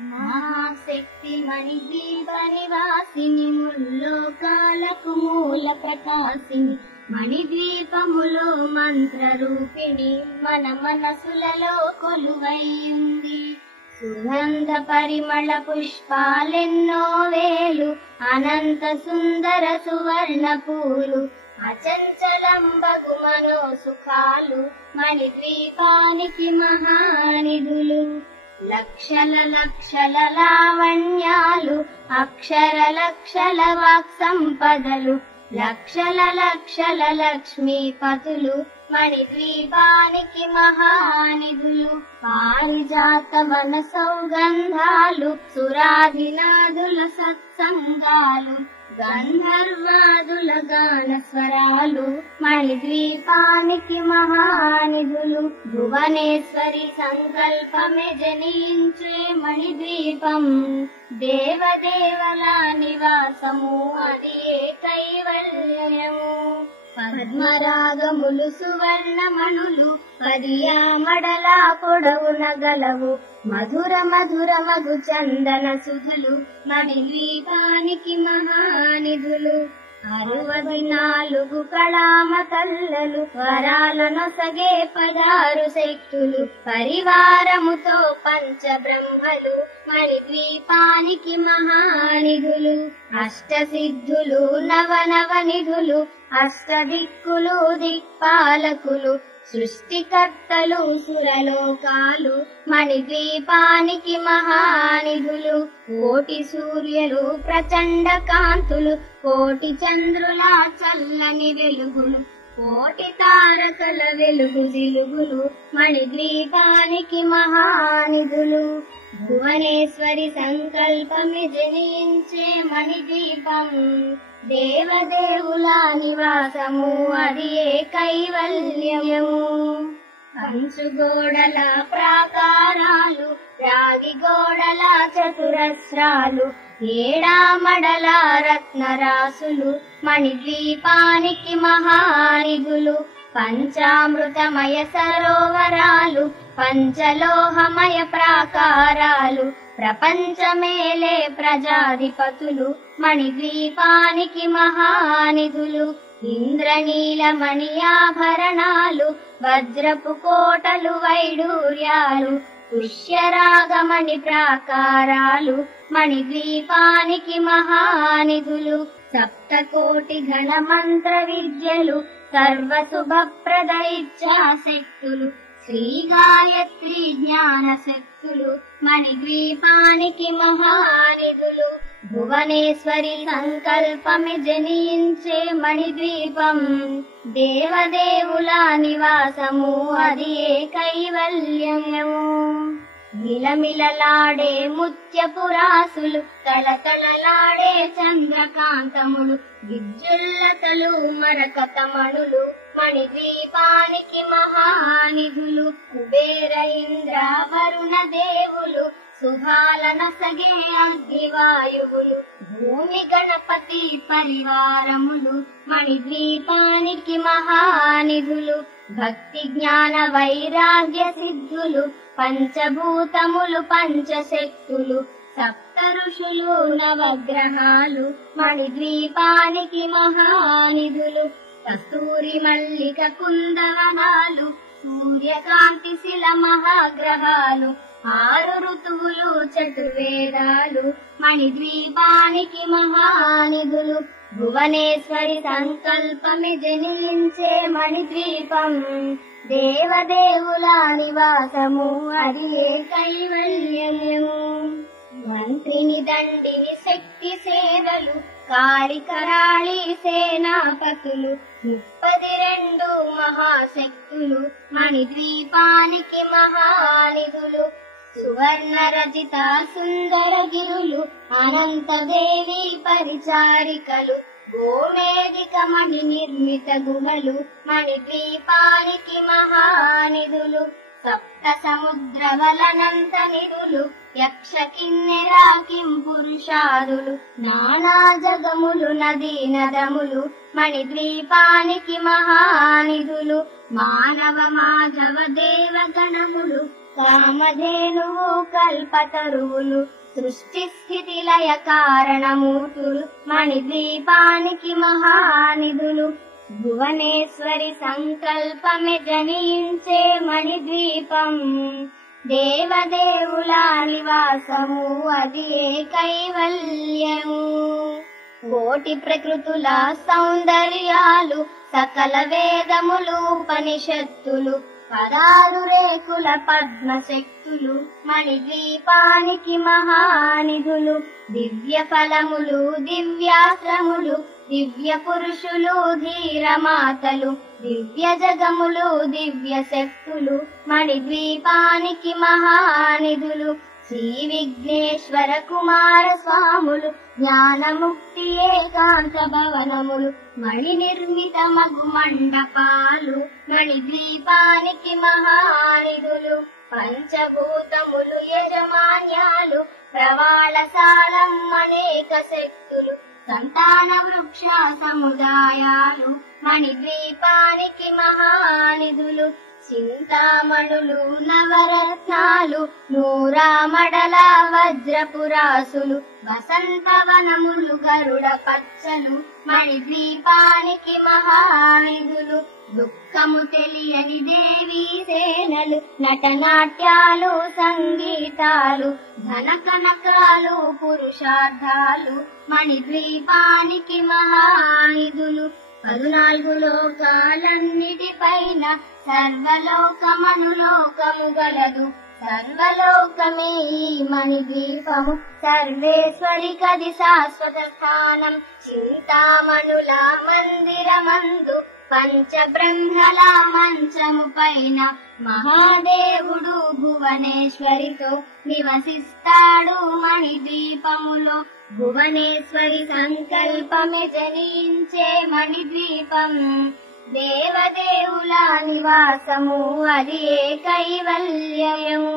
మహాశక్తి మణిద్వీప నివాసిని, ముల్లోకాలకు మూల ప్రకాశిని, మణిద్వీపములో మంత్ర రూపిణి, మన మనసులలో కొలువైంది. సుగంధ పరిమళ పుష్పాలెన్నో వేలు, అనంత సుందర సువర్ణ పూలు, అచంచలంబగు మనో సుఖాలు, మణిద్వీపానికి మహానిధులు. లక్షల లక్షల లావణ్యాలు, అక్షర లక్షల వాక్ సంపదలు, లక్షల లక్షల లక్ష్మీపతులు, మణిద్వీపానికి మహానిధులు. పారిజాత వన సౌగంధాలు, సురాధినాదుల సత్సంగాలు, గంధర్వాదుల గాన స్వరాలు, మణిద్వీపానికి మహానిధులు. భువనేశ్వరి సంకల్పమే జనించే మణిద్వీపం, దేవదేవల నివాసము, అది కైవల్యము. పద్మరాగములు సువర్ణమణులు, పదియామడల పొడవున గలవు, మధుర మధుర మధు చందన సుధులు, మణిద్వీపానికి మహానిధులు. 64 కళామ తల్లలు, వరాలనొసగే 16 శక్తులు, పరివారముతో పంచబ్రహ్మలు, మణిద్వీపానికి మహానిధులు. అష్టసిద్ధులు నవనవనిధులు, అష్టదిక్కులు దిక్పాలకులు, సృష్టికర్తలు సురలోకాలు, మణిద్వీపానికి మహానిధులు. కోటి సూర్యులు ప్రచండ కాంతులు, కోటి చంద్రుల చల్లని వెలుగులు, కోటి తారకల వెలుగు జిలుగులు, మణిద్వీపానికి మహానిధులు. భువనేశ్వరి సంకల్పమి జనించే మణిద్వీపం, దేవదేవుల నివాసము, అది కైవల్యము. కంచుగోడల ప్రాకారాలు, రాగి గోడల చతురస్రాలు, ఏడామడల రత్నరాసులు, మణిద్వీపానికి మహానిధులు. పంచామృతమయ సరోవరాలు, పంచలోహమయ ప్రాకారాలు, ప్రపంచమేలే ప్రజాధిపతులు, మణిద్వీపానికి మహానిధులు. ఇంద్రనీలమణి ఆభరణాలు, వజ్రపు కోటలు వైడూర్యాలు, పుష్యరాగమణి ప్రాకారాలు, మణిద్వీపానికి మహానిధులు. సప్తకోటి ఘన మంత్ర విద్యలు, సర్వశుభప్రద ఇచ్ఛాశక్తులు, శ్రీ గాయత్రి జ్ఞాన శక్తులు, మణిద్వీపానికి మహానిధులు. భువనేశ్వరి సంకల్పమి జనించే మణిద్వీపం, దేవదేవుల నివాసము, అది కైవల్యము. మిలమిలలాడే ముత్యపురాసులు, తలతలలాడే చంద్రకాంతములు, విద్యుల్లతలు మరకతమణులు, మణిద్వీపానికి మహానిధులు. కుబేర ఇంద్ర వరుణ దేవులు, సుహాలనసగే అగ్నివాయువులు, భూమి గణపతి పరివారములు, మణిద్వీపానికి మహానిధులు. భక్తి జ్ఞాన వైరాగ్య సిద్ధులు, పంచభూతములు పంచశక్తులు, సప్త ఋషులు నవగ్రహాలు, మణిద్వీపానికి మహానిధులు. కస్తూరి మల్లిక కుందవనాలు, సూర్యకాంతి శిల మహాగ్రహాలు, 6 ఋతువులు చతుర్వేదాలు, మణిద్వీపానికి మహానిధులు. భువనేశ్వరి సంకల్పమి జనించే మణిద్వీపం, దేవదేవుల నివాసము, అది కైవల్యము. మంత్రిని దండిని శక్తి సేవలు, కాళికరాళి సేనాపతులు, 32 మహాశక్తులు, మణిద్వీపానికి మహానిధులు. సువర్ణ రచిత సుందర గిరులు, అనంతదేవి పరిచారికలు, గోమేధిక మణి నిర్మిత గుహలు, మణిద్వీపానికి మహానిధులు. సప్త సముద్ర వలనంత నిధులు, యక్ష కిన్నెర కిం పురుషాదులు, నానా జగములు నదీ నదములు, మణిద్వీపానికి మహానిధులు. మానవ మాధవ దేవగణములు, కామధేనువు కల్పతరువులు సృష్టి స్థితి లయ కారణమూర్తులు మణిద్వీపానికి మహానిధులు భువనేశ్వరి సంకల్పమే జనించే మణిద్వీపం దేవదేవుల నివాసము అది కైవల్యము కోటి ప్రకృతుల సౌందర్యాలు సకల వేదములు ఉపనిషత్తులు పదారు రేకుల పద్మశక్తులు మణిద్వీపానికి మహానిధులు దివ్య ఫలములు దివ్యాశ్రములు దివ్య పురుషులు ధీరమాతలు దివ్య జగములు దివ్య శక్తులు మణిద్వీపానికి మహానిధులు శ్రీ విఘ్నేశ్వర కుమార స్వాములు జ్ఞానముక్తి ఏకాంత భవనములు మణి నిర్మిత మగు మండపాలు మణిద్వీపానికి మహానిధులు పంచభూతములు యజమాన్యాలు ప్రవాళశాలం అనేక శక్తులు సంతాన వృక్ష సముదాయాలు మణిద్వీపానికి మహానిధులు చింతామణులు నవరత్నాలు నూరామడల వజ్రపురాసులు వసంతవనములు గరుడ పచ్చలు మణిద్వీపానికి మహానిధులు దుఃఖము తెలియని దేవీ సేనలు నటనాట్యాలు సంగీతాలు ధన కనకాలు పురుషార్థాలు మణిద్వీపానికి మహానిధులు 14 లోకాలన్నిటిపైన సర్వలోకమనులోకము గలదు సర్వలోకమే ఈ మణిద్వీపము సర్వేశ్వరి కది శాశ్వత స్థానం చింతామణుల మందిరమందు పంచబ్రహ్మల మంచము పైన మహాదేవుడు భువనేశ్వరితో నివసిస్తాడు మణిద్వీపములో భువనేశ్వరి సంకల్పమే జనించే మణిద్వీపం దేవదేవుల నివాసము అది కైవల్యము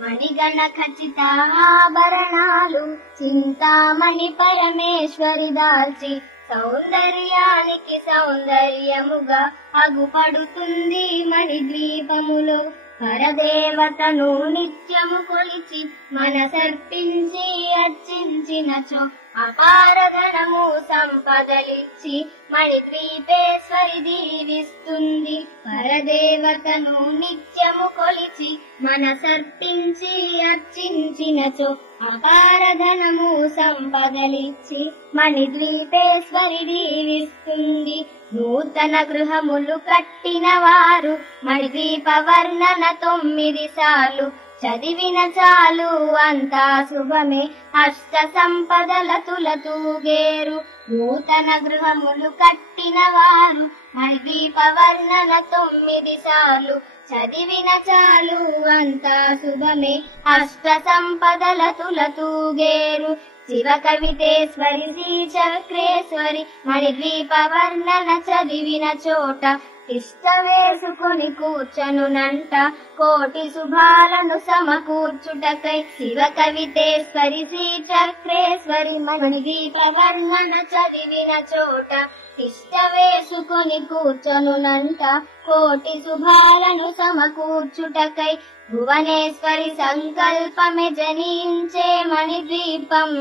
మణిగణ ఖచ్చిత ఆభరణాలు చింతామణి పరమేశ్వరి దాల్చి సౌందర్యానికి సౌందర్యముగా అగుపడుతుంది మణిద్వీపములో పరదేవతను నిత్యము కొలిచి మనసర్పించి అర్చించినచో అపార ధనము సంపదలిచ్చి మణిద్వీపేశ్వరి దీవిస్తుంది పరదేవతను నిత్యము కొలిచి మనసర్పించి అర్చించినచో అపార ధనము సంపదలిచ్చి మణిద్వీపేశ్వరి దీవిస్తుంది నూతన గృహములు కట్టిన వారు మణిద్వీప వర్ణన 9 సార్లు చదివిన చాలు అంతా శుభమే అష్ట సంపదల తులతూగేరు నూతన గృహములు కట్టిన వారు మణిద్వీప వర్ణన 9 సార్లు చదివిన చాలు అంతా శుభమే అష్ట సంపదల తులతూగేరు శివ కవితేశ్వరి శ్రీ చక్రేశ్వరి మణిద్వీప వర్ణన చదివిన చోట తిష్ట వేసుకుని కూర్చనునంట కోటి శుభాలను సమకూర్చుటకై శివ కవితేశ్వరి శ్రీ చక్రేశ్వరి మణిద్వీప వర్ణన చదివిన చోట తిష్ట వేసుకుని కూర్చనునంట కోటి శుభాలను సమకూర్చుటకై భువనేశ్వరి సంకల్పమే జనించే మణిద్వీపం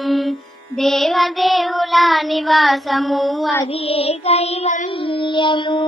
దేవదేవుల నివాసము అది కైవల్యము